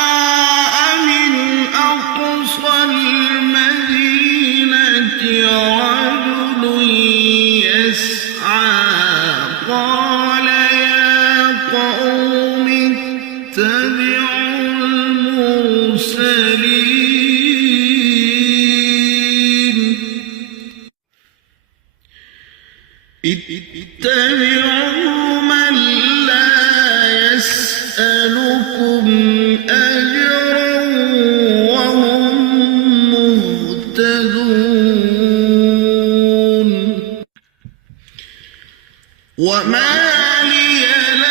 وجاء من أقصى المدينة رجل يسعى قال يا قوم اتبعوا المرسلين اتبعوا من لا يسألكم أجرا وهم مهتدون وما لي لا